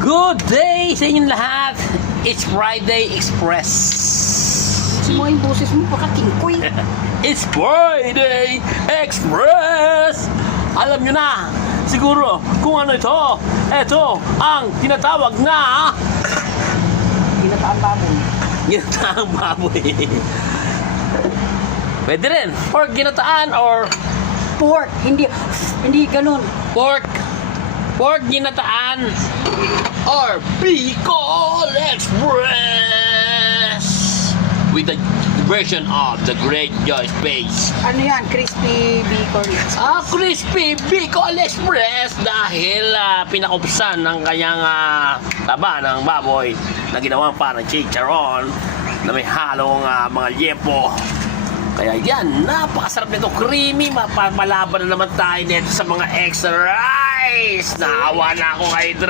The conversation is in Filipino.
Good day sa inyong lahat. It's Friday Express. Mo yung boses mo pakatingkoy. It's Friday Express. Alam nyo na, siguro kung ano ito. Ito ang tinatawag na Ginataan baboy. ginataang baboy. Pwede rin. Or ginataan or Pork, hindi ganun. pork. Pork ginataan or Bicol Express with the version of the Great Joyce Page. Ano yan? Crispy bacon. Crispy Bicol Express dahil pinakupsan ng kanyang taba ng baboy na ginawang parang chicharon na may halong mga liempo. Kaya yan, napakasarap nito, creamy, mapapalaban na naman tayo nito sa mga extra rice. Naawa na ako kay